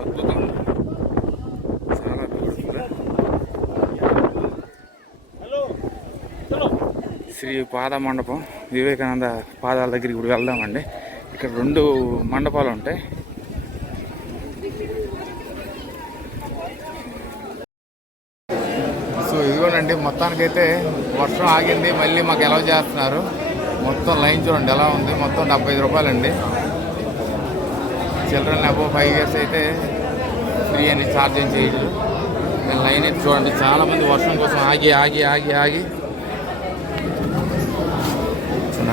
అద్భుతం చాలా శ్రీ పాద మండపం వివేకానంద పాదాల దగ్గరికి ఇప్పుడు వెళ్దామండి. ఇక్కడ రెండు మండపాలు ఉంటాయి. సో ఇదిగోనండి మొత్తానికైతే వర్షం ఆగింది మళ్ళీ మాకు ఎలా చేస్తున్నారు. మొత్తం లైన్ చూడండి ఎలా ఉంది? మొత్తం డెబ్బై ఐదు రూపాయలండి. చిల్డ్రన్ అబో ఫైవ్ ఇయర్స్ అయితే ఫ్రీ అని ఛార్జింగ్ ఏం లైన్ అయితే చూడండి. చాలా మంది వర్షం కోసం ఆగి ఆగి ఆగి ఆగి.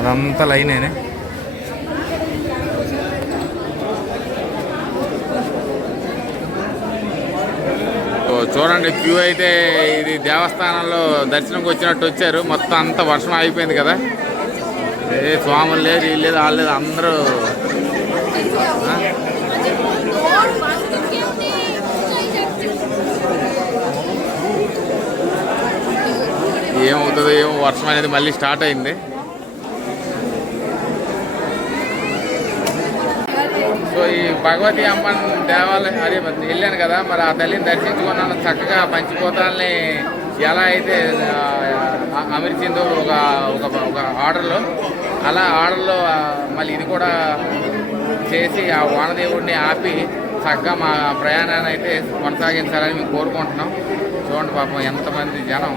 అదంతా లైనేనే ఓ చూడండి క్యూ అయితే ఇది దేవస్థానంలో దర్శనంకి వచ్చినట్టు వచ్చారు. మొత్తం అంతా వర్షం అయిపోయింది కదా. ఏ స్వాములు లేదు వీళ్ళు లేదు వాళ్ళు లేదు అందరూ. ఏమవుతుందో ఏమో వర్షం అనేది మళ్ళీ స్టార్ట్ అయింది. సో ఈ భగవతి అమ్మన్ దేవాలయం అదే మరి వెళ్ళాను కదా మరి ఆ తల్లిని దర్శించుకున్నాను చక్కగా పంచిపోతాలని ఎలా అయితే అమర్చిందో ఒక ఒక ఒక ఆర్డర్లో. అలా ఆర్డర్లో మళ్ళీ ఇది కూడా చేసి ఆ వానదేవుడిని ఆపి చక్కగా మా ప్రయాణాన్ని అయితే కొనసాగించాలని మేము కోరుకుంటున్నాం. చూడండి పాపం ఎంతమంది జనం.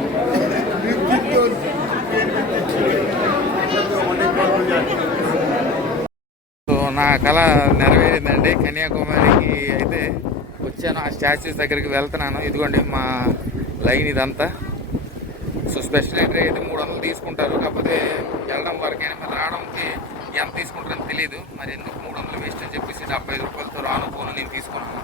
నా కళ నెరవేరిందండి. కన్యాకుమారికి అయితే వచ్చాను. ఆ స్టాచ్యూస్ దగ్గరికి వెళ్తున్నాను. ఇదిగోండి మా లైన్ ఇదంతా. సో స్పెషల్ ఎంట్రీ అయితే మూడు వందలు తీసుకుంటారు. కాకపోతే వెళ్ళడం వరకైనా మరి రావడానికి ఎంత తీసుకుంటారని తెలియదు మరి ఎందుకు మూడు వందలు వేస్ట్ అని చెప్పేసి డెబ్బై ఐదు రూపాయలతో రాను పోను నేను తీసుకున్నాను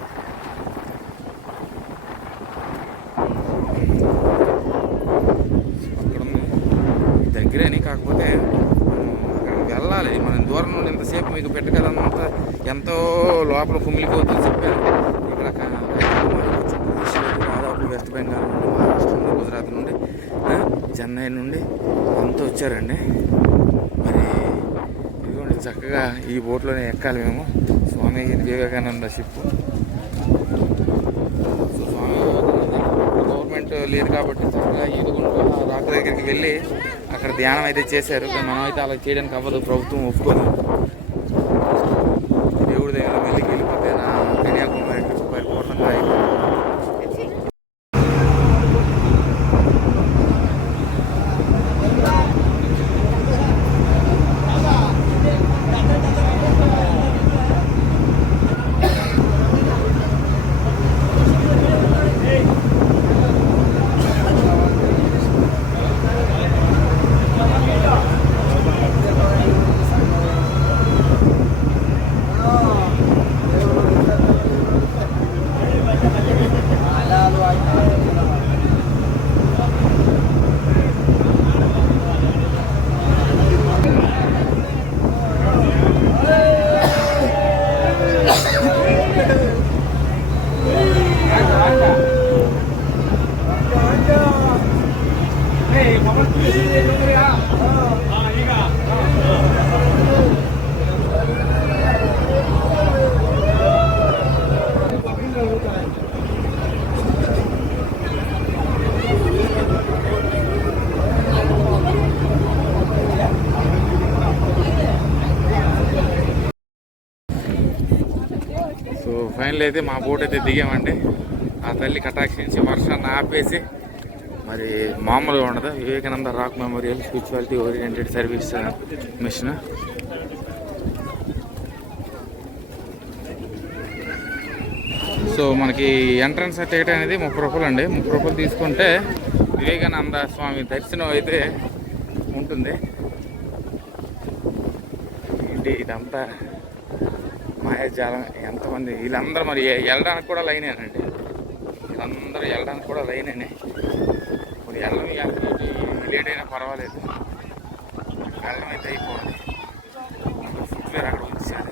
అక్కడ ఉంది దగ్గరేని కాకపోతే అక్కడికి వెళ్ళాలి. మనం దూరం నుండి ఎంతసేపు మీకు పెట్టగలంత ఎంతో లోపల కుమిలిపోతుంది చెప్పాను. ఇక్కడ దాదాపు వెస్ట్ బెంగాల్ నుండి మహారాష్ట్ర నుండి గుజరాత్ నుండి చెన్నై నుండి అంతా వచ్చారండి. మరి ఇదిగోండి చక్కగా ఈ బోట్లోనే ఎక్కాలి మేము. Swami Vivekananda ship. So Swami government లేదు కాబట్టి చక్కగా ఈదుకుంటూ రాక దగ్గరికి వెళ్ళి అక్కడ ధ్యానం అయితే చేశారు. మనం అయితే అలా చేయడానికి అవ్వదు ప్రభుత్వం ఒప్పుకోదు దేవుడి దగ్గర వెళ్ళి వెళ్ళిపోతే నా కన్యాకుమారి ట్రిప్ పరిపూర్ణంగా అయిపోతుంది సో ఫైనల్ అయితే మా బోట్ అయితే దిగామండి. ఆ తల్లి కటాక్షించి వర్షాన్ని ఆపేసి మరి మామూలుగా ఉండదు. Vivekananda rock memorial spirituality oriented service mission. So మనకి ఎంట్రన్స్ టికెట్ అనేది ముప్పై రూపాయలు అండి. ముప్పై రూపాయలు తీసుకుంటే వివేకానంద స్వామి దర్శనం అయితే ఉంటుంది. ఏంటి ఇదంతా? మాయాజాలం ఎంతమంది? వీళ్ళందరూ మరి వెళ్ళడానికి కూడా లైనేనండి వీళ్ళందరూ వెళ్ళడానికి కూడా లైనేనే మరి వెళ్ళడం లేట్ అయినా పర్వాలేదు. వెళ్ళడం అయితే అయిపోవాలి. ఫుట్వేర్ అక్కడ వచ్చేసాను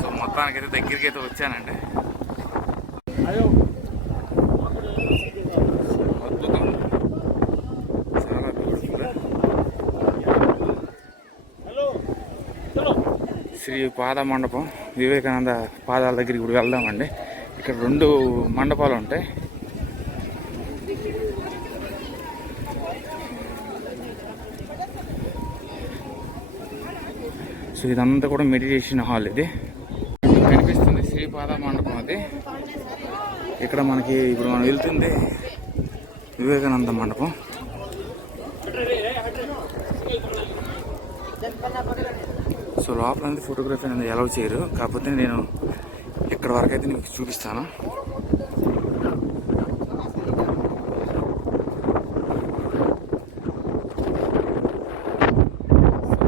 సో మొత్తానికైతే దగ్గరికి అయితే వచ్చానండి అద్భుతం చాలా బ్యూటిఫుల్ శ్రీ పాద మండపం వివేకానంద పాదాల దగ్గరికి ఇప్పుడు వెళ్దామండి. ఇక్కడ రెండు మండపాలు ఉంటాయి. సో ఇదంతా కూడా మెడిటేషన్ హాల్ ఇది. కనిపిస్తుంది శ్రీపాద మండపం అది. ఇక్కడ మనకి ఇప్పుడు మనం వెళ్తుంది వివేకానంద మండపం. సో లోపల అనేది ఫోటోగ్రఫీ అనేది అలౌ చేయరు. కాకపోతే నేను ఇక్కడ వరకు అయితే మీకు చూపిస్తాను.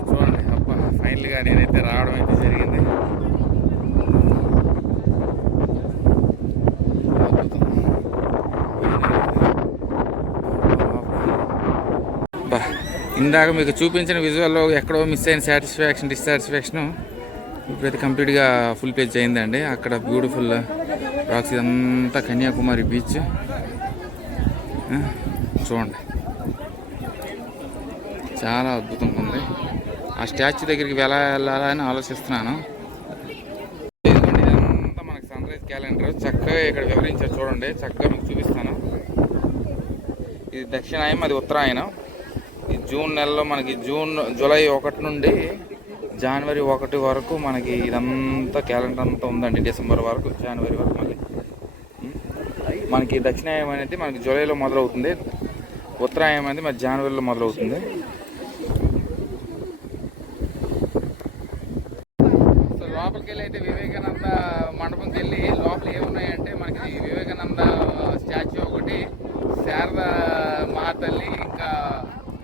చూడండి అబ్బా ఫైనల్గా నేనైతే రావడం అయితే జరిగింది బా ఇందాక మీకు చూపించిన విజువల్లో ఎక్కడో మిస్ అయిన సాటిస్ఫాక్షన్ డిస్సాటిస్ఫాక్షన్ ఇప్పుడైతే కంప్లీట్గా ఫుల్ పేజ్ అయిందండి. అక్కడ బ్యూటిఫుల్ రాక్స్ ఇదంతా కన్యాకుమారి బీచ్ చూడండి. చాలా అద్భుతంగా ఉంది. ఆ స్టాచ్యూ దగ్గరికి ఎలా వెళ్ళాలని ఆలోచిస్తున్నాను. ఇదంతా మనకి సన్ రైజ్ క్యాలెండర్ చక్కగా ఇక్కడ వివరించారు చూడండి. చక్కగా మీకు చూపిస్తాను. ఇది దక్షిణాయనం అది ఉత్తరాయణం ఈ జూన్ నెలలో మనకి జూన్ జూలై ఒకటి నుండి జనవరి ఒకటి వరకు మనకి ఇదంతా క్యాలెండర్ అంతా ఉందండి. డిసెంబర్ వరకు జనవరి వరకు మళ్ళీ. మనకి దక్షిణాయం అనేది మనకి జూలైలో మొదలవుతుంది. ఉత్తరాయం అనేది మరి జనవరిలో మొదలవుతుంది. లోపలికి వెళ్ళి అయితే వివేకానంద మండపంకి వెళ్ళి లోపల ఏమున్నాయంటే మనకి వివేకానంద స్టాచ్యూ ఒకటి శారద మహాతల్లి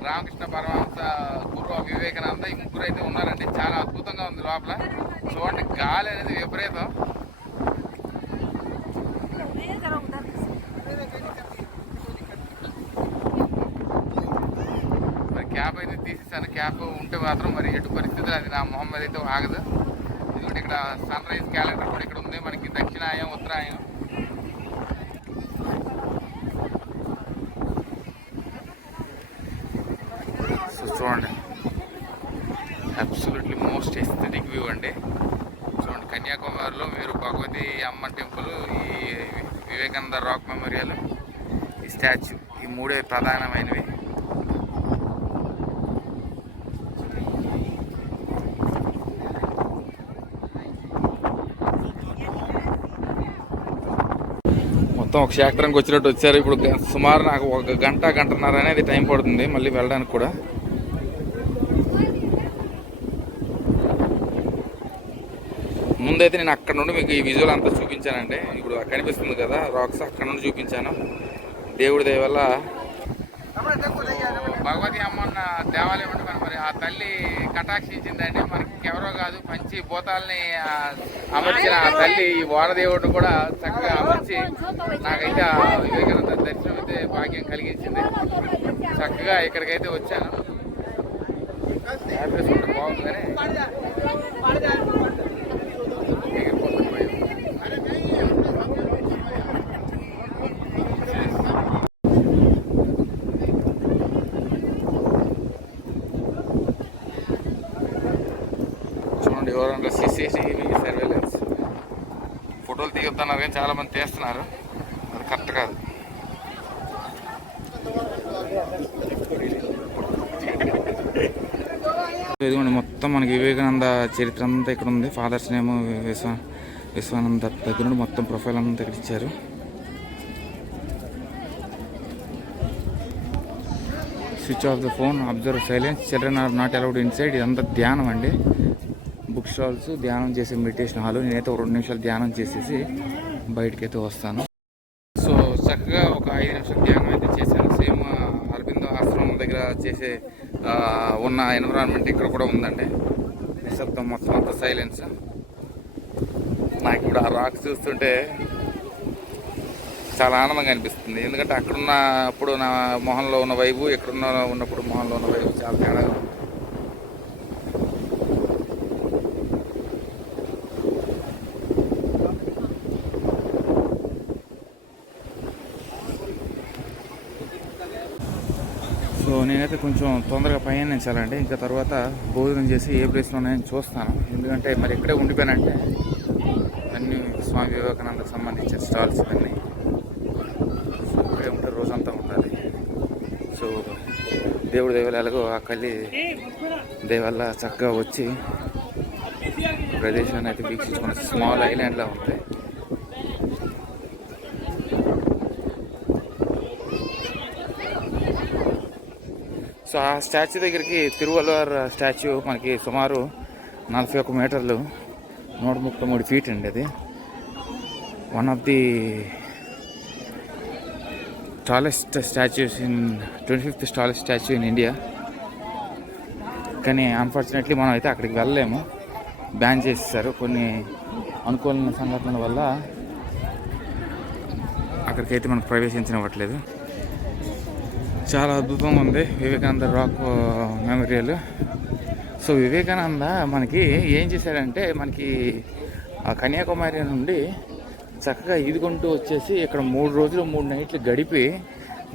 రామకృష్ణ పరమహంస గురు వివేకానంద ఈ ముగ్గురు అయితే ఉన్నారండి. చాలా అద్భుతంగా ఉంది లోపల. చూడండి గాలి అనేది విపరీతం. మరి క్యాప్ అయితే తీసేసాను. క్యాప్ ఉంటే మాత్రం మరి ఎటు పరిస్థితులు అది నా మొహం మీద అయితే ఆగదు. ఎందుకంటే ఇక్కడ సన్ రైజ్ క్యాలెండర్ కూడా ఇక్కడ ఉంది. మనకి దక్షిణాయం ఉత్తరాయం సో చూడండి అబ్సల్యూట్లీ మోస్ట్ ఎస్థెటిక్ వ్యూ అండి చూడండి కన్యాకుమారిలో మీరు భగవతి అమ్మ టెంపుల్ ఈ రాక్ మెమోరియల్? ఈ స్టాచ్యూ ఈ మూడే ప్రధానమైనవి. మొత్తం ఒక క్షేత్రంకి వచ్చినట్టు వచ్చారు. ఇప్పుడు సుమారు నాకు ఒక గంట గంటన్నర అనేది టైం పడుతుంది మళ్ళీ వెళ్ళడానికి కూడా. ముందైతే నేను అక్కడ నుండి మీకు ఈ విజువల్ అంతా చూపించానండి. ఇప్పుడు కనిపిస్తుంది కదా రాక్స్ అక్కడ నుండి చూపించాను. దేవుడి దయ వల్ల భగవతి అమ్మన్న దేవాలయం అంటే మరి. ఆ తల్లి కటాక్షించిందండి. మనకి ఎవరో కాదు మంచి భూతాలని అమర్చిన ఆ తల్లి ఈ వారదేవుడిని కూడా చక్కగా అమర్చి నాకైతే వివేకానంద దర్శనం అయితే భాగ్యం కలిగించింది. చక్కగా ఇక్కడికైతే వచ్చాను. బాగుంది బాగుందని ఫోటోలు తీగుతున్నారు కానీ చాలా మంది తీస్తున్నారు. అది కరెక్ట్ కాదు. ఇదిగోండి మొత్తం మనకి వివేకానంద చరిత్ర అంతా ఇక్కడ ఉంది. ఫాదర్స్ నేమ్ విశ్వ విశ్వానంద దగ్గర నుండి మొత్తం ప్రొఫైల్ అంతా ఇక్కడ ఇచ్చారు. Switch off the phone observe silence children are not allowed inside ఇదంతా ధ్యానం అండి. నిమిషాలు ధ్యానం చేసే మెడిటేషన్ హాల్. నేనైతే రెండు నిమిషాలు ధ్యానం చేసేసి బయటకైతే అయితే వస్తాను. సో చక్కగా ఒక ఐదు నిమిషాలు ధ్యానం అయితే చేశాను. సేమ్ అరవిందో ఆశ్రమం దగ్గర చేసే ఉన్న ఎన్విరాన్మెంట్ ఇక్కడ కూడా ఉందండి. నిశ్శబ్దం మొత్తం అంత సైలెన్స్ నాకు ఇప్పుడు ఆ రాక్స్ చూస్తుంటే చాలా ఆనందంగా అనిపిస్తుంది. ఎందుకంటే అక్కడున్న అప్పుడు నా మొహంలో ఉన్న వైపు ఇక్కడున్న ఉన్నప్పుడు మొహంలో ఉన్న వైపు చాలా తేడా అయితే కొంచెం తొందరగా పయనించాలండి. ఇంకా తర్వాత భోజనం చేసి ఏ ప్లేస్లో ఉన్నాయని చూస్తాను. ఎందుకంటే మరి ఇక్కడే ఉండిపోయానంటే అన్ని స్వామి వివేకానందకు సంబంధించిన స్టాల్స్ అన్నీ ఇక్కడే ఉంటే రోజంతా ఉండాలి. సో దేవుడి దేవాలయాలకు ఎలాగో ఆ కళ్ళి దేవల్ల చక్కగా వచ్చి ప్రదేశాన్ని అయితే వీక్షించుకున్న స్మాల్ ఐలాండ్లా ఉంటాయి. సో ఆ స్టాచ్యూ దగ్గరికి తిరువల్లువార్ స్టాచ్యూ మనకి సుమారు నలభై ఒక్క మీటర్లు నూట ముప్పై మూడు ఫీట్ అండి అది. One of the tallest statues in twenty fifth tallest statue in India కానీ అన్ఫార్చునేట్లీ మనం అయితే అక్కడికి వెళ్ళలేము. బ్యాన్ చేసేసారు. కొన్ని అనుకూల సంఘటనల వల్ల అక్కడికైతే మనకు ప్రవేశించనివ్వట్లేదు. చాలా అద్భుతంగా ఉంది. Vivekananda rock memorial. So Vivekananda మనకి ఏం చేశాడంటే మనకి ఆ కన్యాకుమారి నుండి చక్కగా ఈదుకుంటూ వచ్చేసి ఇక్కడ మూడు రోజులు మూడు నైట్లు గడిపి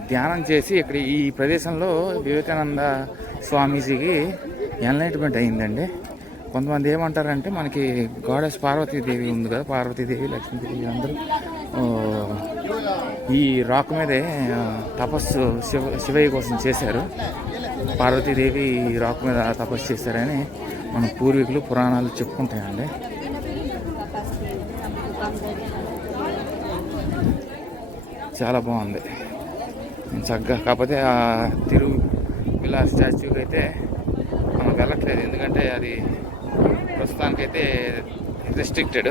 ధ్యానం చేసి ఇక్కడ ఈ ప్రదేశంలో వివేకానంద స్వామీజీకి ఎన్లైట్మెంట్ అయిందండి. కొంతమంది ఏమంటారంటే మనకి గాడెస్ పార్వతీదేవి ఉంది కదా పార్వతీదేవి లక్ష్మీదేవి అందరూ ఈ రాక్ మీదే తపస్సు శివ శివయ్య కోసం చేశారు. పార్వతీదేవి ఈ రాక్ మీద తపస్సు చేశారని మన పూర్వీకులు పురాణాలు చెప్పుకుంటాయండి. చాలా బాగుంది. చక్కగా కాకపోతే ఆ తిరుగు ఇలా స్టాచ్యూకి అయితే మనం వెళ్ళట్లేదు. ఎందుకంటే అది ప్రస్తుతానికైతే రిస్ట్రిక్టెడ్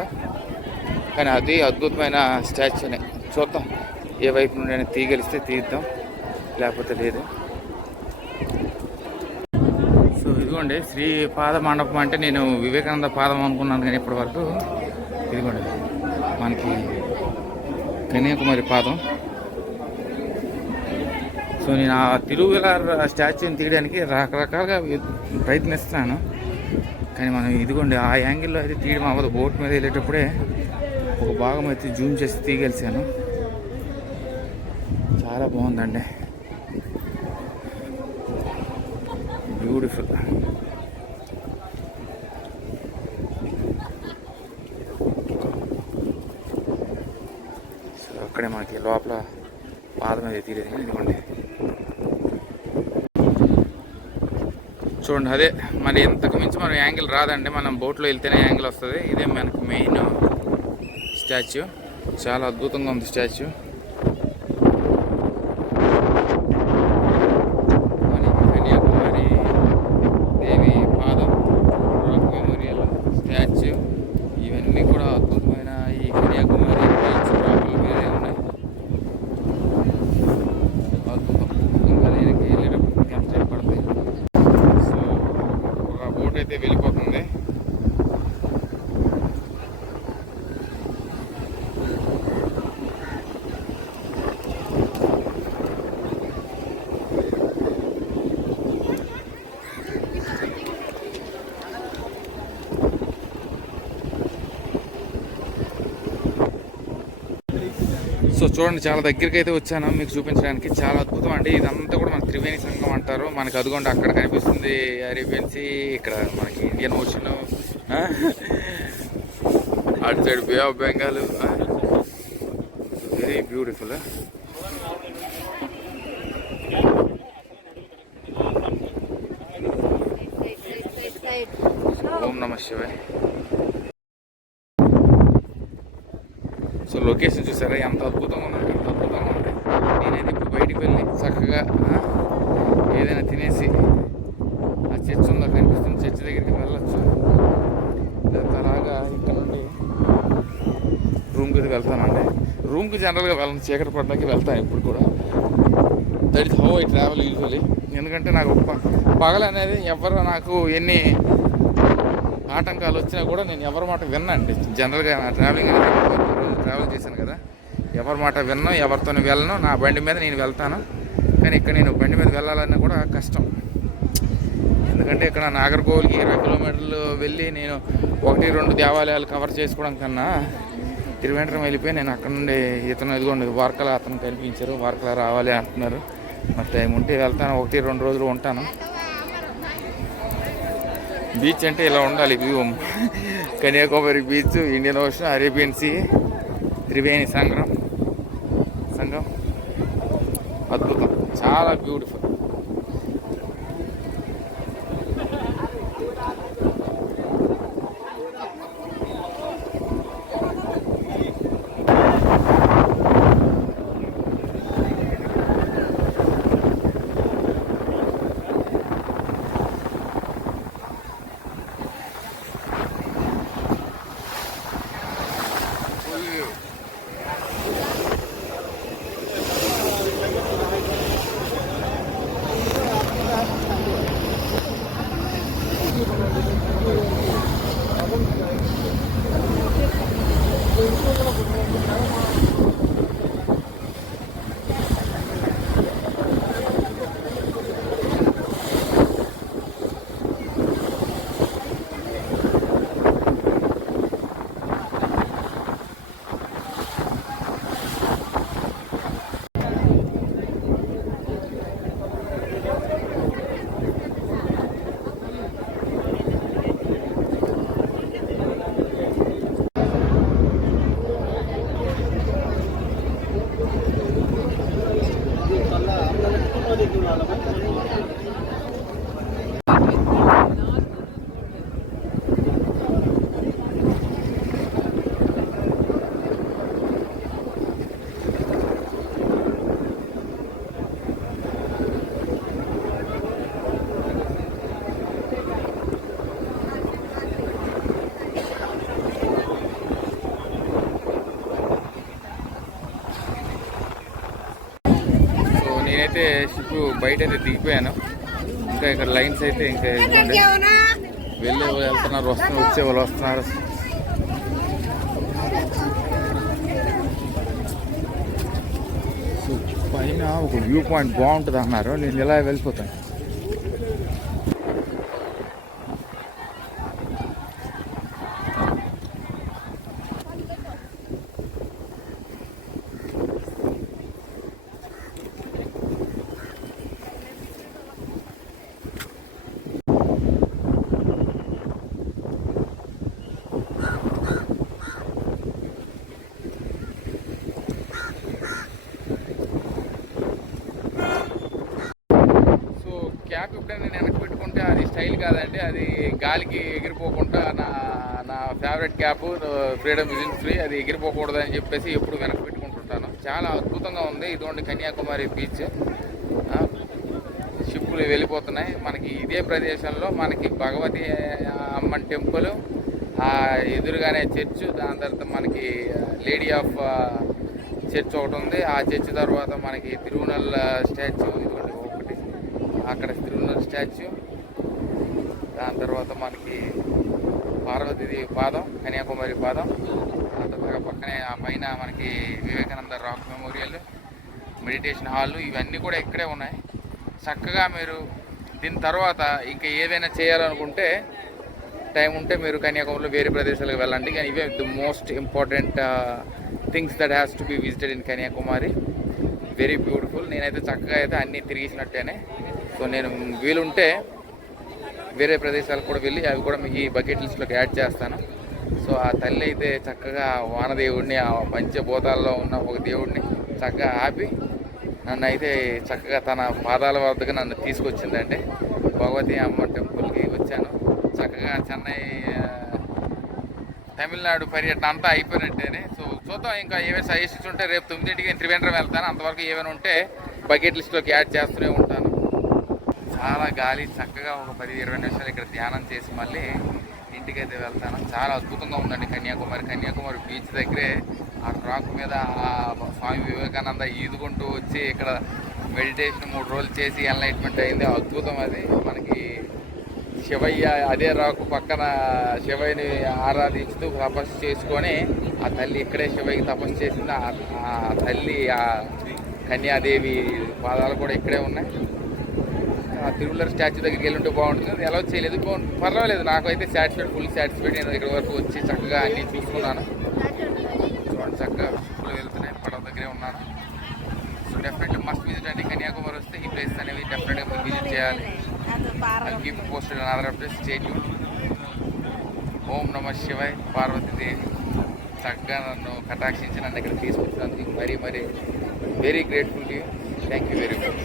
కానీ అది అద్భుతమైన స్టాచ్యూనే చూద్దాం. ఏ వైపు నుండి అయినా తీయగలిస్తే తీద్దాం. లేకపోతే లేదు. సో ఇదిగోండి శ్రీ పాద మండపం అంటే నేను వివేకానంద పాదం అనుకున్నాను కానీ ఇప్పటి వరకు ఇదిగోండి మనకి కన్యాకుమారి పాదం. సో నేను ఆ తిరువిలార్ స్టాచ్యూని తీయడానికి రకరకాలుగా ప్రయత్నిస్తున్నాను. కానీ మనం ఇదిగోండి ఆ యాంగిల్లో అయితే తీయడం అవ్వదు. బోట్ మీద వెళ్ళేటప్పుడే ఒక భాగం అయితే జూమ్ చేసి తీయగలిసాను. చాలా బాగుందండి. బ్యూటిఫుల్ సో అక్కడే మనకి లోపల పాదం మీద తీరేది. కానీ ఇదిగోండి. చూడండి అదే మరి ఇంతకు మించి మనం యాంగిల్ రాదండి. మనం బోట్లో వెళ్తేనే యాంగిల్ వస్తుంది. ఇదే మనకు మెయిన్ స్టాచ్యూ. చాలా అద్భుతంగా ఉంది స్టాచ్యూ మనకి కన్యాకుమారి దేవి పాదం రాక్ మెమోరియల్ స్టాచ్యూ ఇవన్నీ కూడా అద్భుతమైన ఈ కన్యాకుమారి బీచ్ రాకుల మీదే ఉన్నాయి అద్భుతం ఇంకా దీనికి వెళ్ళేటప్పుడు ఎంత పడుతుంది సో ఒక బోట్ అయితే వెళ్ళిపోతుంది. సో చూడండి చాలా దగ్గరికి అయితే వచ్చాను. మీకు చూపించడానికి చాలా అద్భుతం అండి. ఇదంతా కూడా త్రివేణి సంఘం అంటారు. మనకి అదిగోండి అక్కడ కనిపిస్తుంది అరేబియన్ సీ. ఇక్కడ మనకి ఇండియన్ ఓషన్. అటు side bay of Bengal. Very beautiful. ఓం నమ శివాయ్. సో లొకేషన్ చూసారా? ఎంత అద్భుతంగా ఉందంటే ఎంత అద్భుతంగా ఉంది. నేనైతే ఇప్పుడు బయటికి వెళ్ళి చక్కగా ఏదైనా తినేసి ఆ చర్చ్ ఉందో కనిపిస్తుంది. చర్చ్ దగ్గరికి వెళ్ళొచ్చు. లేకపోతే అలాగా ఇక్కడ నుండి రూమ్కి వెళ్తానండి. రూమ్కి జనరల్గా వెళ్ళను. చీకటి పడడానికి వెళ్తాను ఇప్పుడు కూడా. That is how I travel usually ఎందుకంటే నాకు ప- పగలు అనేది ఎవరు నాకు ఎన్ని ఆటంకాలు వచ్చినా కూడా నేను ఎవరి మాట విన్నండి. జనరల్గా నా ట్రావెలింగ్ అనేది ట్రావెల్ చేశాను కదా. ఎవరి మాట విన్నాను ఎవరితో వెళ్ళను నా బండి మీద నేను వెళ్తాను. కానీ ఇక్కడ నేను బండి మీద వెళ్ళాలన్నా కూడా కష్టం. ఎందుకంటే ఇక్కడ నాగర్కోవిల్కి ఇరవై కిలోమీటర్లు వెళ్ళి నేను ఒకటి రెండు దేవాలయాలు కవర్ చేసుకోవడం కన్నా తిరువెంటరం వెళ్ళిపోయి నేను అక్కడ నుండి ఇతను ఇదిగోండి వార్కల అతను కనిపించారు వార్కల రావాలి అంటున్నారు. మరి టైం ఉంటే వెళ్తాను ఒకటి రెండు రోజులు ఉంటాను. బీచ్ అంటే ఇలా ఉండాలి view. Kanyakumari beach Indian ocean Arabian sea Triveni Sangam Sangam. అద్భుతం. చాలా బ్యూటిఫుల్ నేనైతే షిప్ బయట అయితే దిగిపోయాను. ఇంకా ఇక్కడ లైన్స్ అయితే ఇంకా. వెళ్ళే వాళ్ళు వెళ్తున్నారు వస్తున్నారు వచ్చే వాళ్ళు వస్తున్నారు. సో పైన ఒక వ్యూ పాయింట్ బాగుంటుంది అన్నారు. నేను ఇలా వెళ్ళిపోతాను సో క్యాప్ ఎప్పుడైనా నేను వెనక్కి పెట్టుకుంటే అది స్టైల్ కాదండి అది గాలికి ఎగిరిపోకుండా నా నా ఫేవరెట్ క్యాప్ ఫ్రీడమ్ విజిన్ ఫ్రీ అది ఎగిరిపోకూడదు అని చెప్పేసి ఎప్పుడు వెనక్కి పెట్టుకుంటుంటాను. చాలా అద్భుతంగా ఉంది ఇటువంటి కన్యాకుమారి బీచ్ షిప్పులు వెళ్ళిపోతున్నాయి. మనకి ఇదే ప్రదేశంలో మనకి భగవతి అమ్మన్ టెంపుల్ ఆ ఎదురుగానే చర్చ్ దాని తర్వాత మనకి లేడీ ఆఫ్ చర్చ్ ఒకటి ఉంది. ఆ చర్చ్ తర్వాత మనకి తిరువనల్ స్టాచ్యూ అక్కడ తిరువనల్ స్టాచ్యూ. దాని తర్వాత మనకి పార్వతీదేవి పాదం కన్యాకుమారి పాదం. ఆ తర్వాత పక్కనే ఆ పైన మనకి Vivekananda rock memorial meditation hall ఇవన్నీ కూడా ఇక్కడే ఉన్నాయి. చక్కగా మీరు దీని తర్వాత ఇంకా ఏదైనా చేయాలనుకుంటే టైం ఉంటే మీరు కన్యాకుమారిలో వేరే ప్రదేశాలకు వెళ్ళండి. కానీ ఇవే the most important things that has to be visited in Kanyakumari. Very beautiful. నేనైతే చక్కగా అయితే అన్నీ తిరిగేసినట్టేనే. సో నేను వీలుంటే వేరే ప్రదేశాలకు కూడా వెళ్ళి అవి కూడా మీకు ఈ బకెట్ లిస్ట్లోకి యాడ్ చేస్తాను. సో ఆ తల్లి అయితే చక్కగా వానదేవుడిని ఆ పంచభూతాల్లో ఉన్న ఒక దేవుడిని చక్కగా ఆపి నన్ను అయితే చక్కగా తన పాదాల వద్దకు నన్ను తీసుకొచ్చిందండి. భగవతి అమ్మ టెంపుల్కి వచ్చాను. చక్కగా చెన్నై తమిళనాడు పర్యటన అంతా అయిపోయినట్టేనే. సో చూద్దాం ఇంకా ఏవైనా సజెషన్స్ ఉంటే రేపు తొమ్మిదింటికి త్రివేంద్రం వెళ్తాను. అంతవరకు ఏమైనా ఉంటే బకెట్ లిస్ట్లోకి యాడ్ చేస్తూనే ఉంటాను. చాలా గాలి చక్కగా ఒక పది ఇరవై నిమిషాలు ఇక్కడ ధ్యానం చేసి మళ్ళీ ఇంటికైతే వెళ్తాను. చాలా అద్భుతంగా ఉందండి కన్యాకుమారి. కన్యాకుమారి బీచ్ దగ్గరే ఆ రాక్ మీద ఆ స్వామి వివేకానంద ఈదుకుంటూ వచ్చి ఇక్కడ మెడిటేషన్ మూడు రోజులు చేసి ఎన్లైట్మెంట్ అయింది. అద్భుతం అది. మనకి శివయ్య అదే రాకు పక్కన శివయ్యని ఆరాధించుతూ తపస్సు చేసుకొని ఆ తల్లి ఇక్కడే శివయ్యకి తపస్సు చేసింది. ఆ- తల్లి ఆ కన్యాదేవి పాదాలు కూడా ఇక్కడే ఉన్నాయి. తిరుమల స్టాచ్యూ దగ్గరికి వెళ్ళి ఉంటే బాగుంటుంది ఎలా చేయలేదు. పర్వాలేదు పర్వాలేదు. నాకైతే సాటిస్ఫైడ్ ఫుల్ సాటిస్ఫైడ్ నేను ఇక్కడ వరకు వచ్చి చక్కగా అన్నీ చూసుకున్నాను. చూడండి చక్కగా షిప్లో వెళ్తున్నాయి. పడవ దగ్గరే ఉన్నాను. సో డెఫినెట్లీ మస్ట్ విజిట్ అండి. కన్యాకుమారి వస్తే ఈ ప్లేస్ అనేవి డెఫినెట్గా మీరు విజిట్ చేయాలి. I'll keep you posted ఓం నమ శివాయ్ పార్వతీదేవి. చక్కగా నన్ను కటాక్షించి నన్ను ఇక్కడ తీసుకొచ్చినందుకు మరీ మరీ very grateful thank you very much